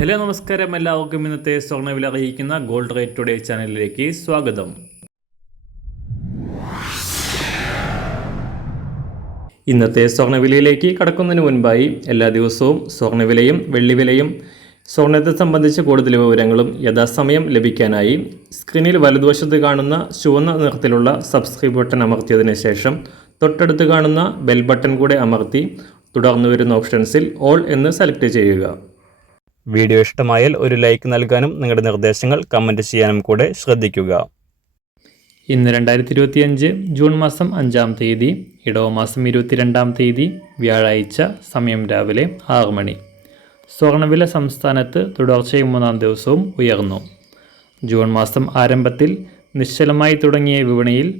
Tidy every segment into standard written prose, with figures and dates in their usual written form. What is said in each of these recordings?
Hello നമസ്കാരം, എല്ലാവർക്കും ഇന്നത്തെ സ്വർണ്ണവില അറിയിക്കുന്ന ഗോൾഡ് റേറ്റ് ടുഡേ ചാനലിലേക്ക് സ്വാഗതം. ഇന്നത്തെ സ്വർണ്ണവിലയിലേക്ക് കടക്കുന്നതിന് മുൻപായി എല്ലാ ദിവസവും സ്വർണ്ണവിലയും വെള്ളിവിലയും സ്വർണ്ണത്തെ സംബന്ധിച്ച് കൂടുതൽ വിവരങ്ങളും യഥാസമയം ലഭിക്കാനായി സ്ക്രീനിൽ വലതുവശത്ത് കാണുന്ന ചുവന്ന നിറത്തിലുള്ള സബ്സ്ക്രൈബ് ബട്ടൺ അമർത്തിയതിനു ശേഷം തൊട്ടടുത്ത് കാണുന്ന ബെൽ ബട്ടൺ കൂടെ അമർത്തി തുടർന്ന് വരുന്ന ഓപ്ഷൻസിൽ ഓൾ എന്ന് സെലക്ട് ചെയ്യുക. വീഡിയോ ഇഷ്ടമായാൽ ഒരു ലൈക്ക് നൽകാനും നിങ്ങളുടെ നിർദ്ദേശങ്ങൾ കമൻറ്റ് ചെയ്യാനും കൂടെ ശ്രദ്ധിക്കുക. ഇന്ന് 2025 ജൂൺ മാസം 5-ാം തീയതി, ഇടവ മാസം 22-ാം തീയതി, വ്യാഴാഴ്ച, സമയം രാവിലെ 6 മണി. സ്വർണ്ണവില സംസ്ഥാനത്ത് തുടർച്ചയായി 3-ാം ദിവസവും ഉയർന്നു. ജൂൺ മാസം ആരംഭത്തിൽ നിശ്ചലമായി തുടങ്ങിയ വിപണിയിൽ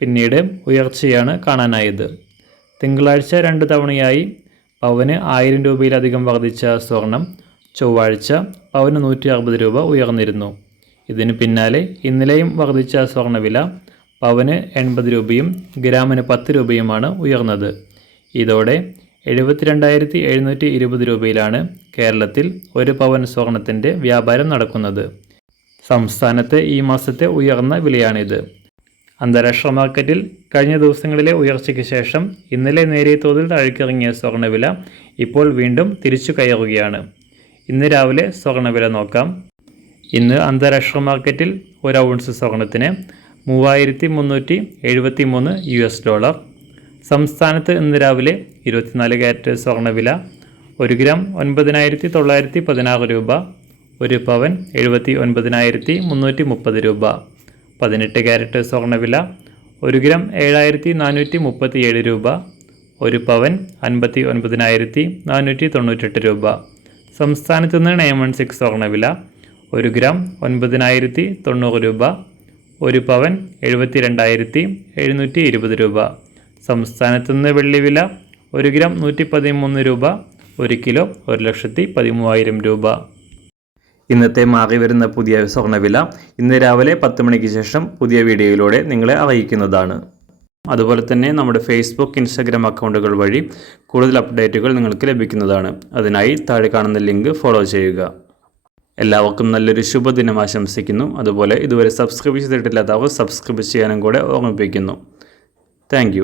പിന്നീട് ഉയർച്ചയാണ് കാണാനായത്. തിങ്കളാഴ്ച 2 തവണയായി പവന് 1000 രൂപയിലധികം വർദ്ധിച്ച സ്വർണം ചൊവ്വാഴ്ച പവന് 160 രൂപ ഉയർന്നിരുന്നു. ഇതിന് പിന്നാലെ ഇന്നലെയും വർദ്ധിച്ച സ്വർണ്ണവില പവന് 80 രൂപയും ഗ്രാമിന് 10 രൂപയുമാണ് ഉയർന്നത്. ഇതോടെ 72,720 രൂപയിലാണ് കേരളത്തിൽ ഒരു പവൻ സ്വർണത്തിൻ്റെ വ്യാപാരം നടക്കുന്നത്. സംസ്ഥാനത്ത് ഈ മാസത്തെ ഉയർന്ന വിലയാണിത്. അന്താരാഷ്ട്ര മാർക്കറ്റിൽ കഴിഞ്ഞ ദിവസങ്ങളിലെ ഉയർച്ചയ്ക്ക് ശേഷം ഇന്നലെ നേരിയ തോതിൽ താഴേക്കിറങ്ങിയ സ്വർണ്ണവില ഇപ്പോൾ വീണ്ടും തിരിച്ചു കയറുകയാണ്. ഇന്ന് രാവിലെ സ്വർണ്ണവില നോക്കാം. ഇന്ന് അന്താരാഷ്ട്ര മാർക്കറ്റിൽ ഒരു ഔൺസ് സ്വർണത്തിന് 3,373 $. സംസ്ഥാനത്ത് ഇന്ന് രാവിലെ 24 ക്യാരറ്റ് സ്വർണ്ണവില 1 ഗ്രാം 9,916 രൂപ, 1 പവൻ 79,330 രൂപ. 18 ക്യാരറ്റ് സ്വർണ്ണവില 1 ഗ്രാം 7,437 രൂപ, 1 പവൻ 59,498 രൂപ. സംസ്ഥാനത്ത് നിന്ന് 916 സ്വർണ്ണവില 1 ഗ്രാം 9,090 രൂപ, 1 പവൻ 72,720 രൂപ. സംസ്ഥാനത്ത് നിന്ന് വെള്ളിവില 1 ഗ്രാം 113 രൂപ, 1 കിലോ 1,13,000 രൂപ. ഇന്നത്തെ മാറി വരുന്ന പുതിയ സ്വർണ്ണവില ഇന്ന് രാവിലെ 10 മണിക്ക് ശേഷം പുതിയ വീഡിയോയിലൂടെ നിങ്ങളെ അറിയിക്കുന്നതാണ്. അതുപോലെ തന്നെ നമ്മുടെ ഫേസ്ബുക്ക്, ഇൻസ്റ്റാഗ്രാം അക്കൗണ്ടുകൾ വഴി കൂടുതൽ അപ്ഡേറ്റുകൾ നിങ്ങൾക്ക് ലഭിക്കുന്നതാണ്. അതിനായി താഴെ കാണുന്ന ലിങ്ക് ഫോളോ ചെയ്യുക. എല്ലാവർക്കും നല്ലൊരു ശുഭദിനം ആശംസിക്കുന്നു. അതുപോലെ ഇതുവരെ സബ്സ്ക്രൈബ് ചെയ്തിട്ടില്ലാത്തവർ സബ്സ്ക്രൈബ് ചെയ്യാനും കൂടെ ഓർമ്മിപ്പിക്കുന്നു. താങ്ക്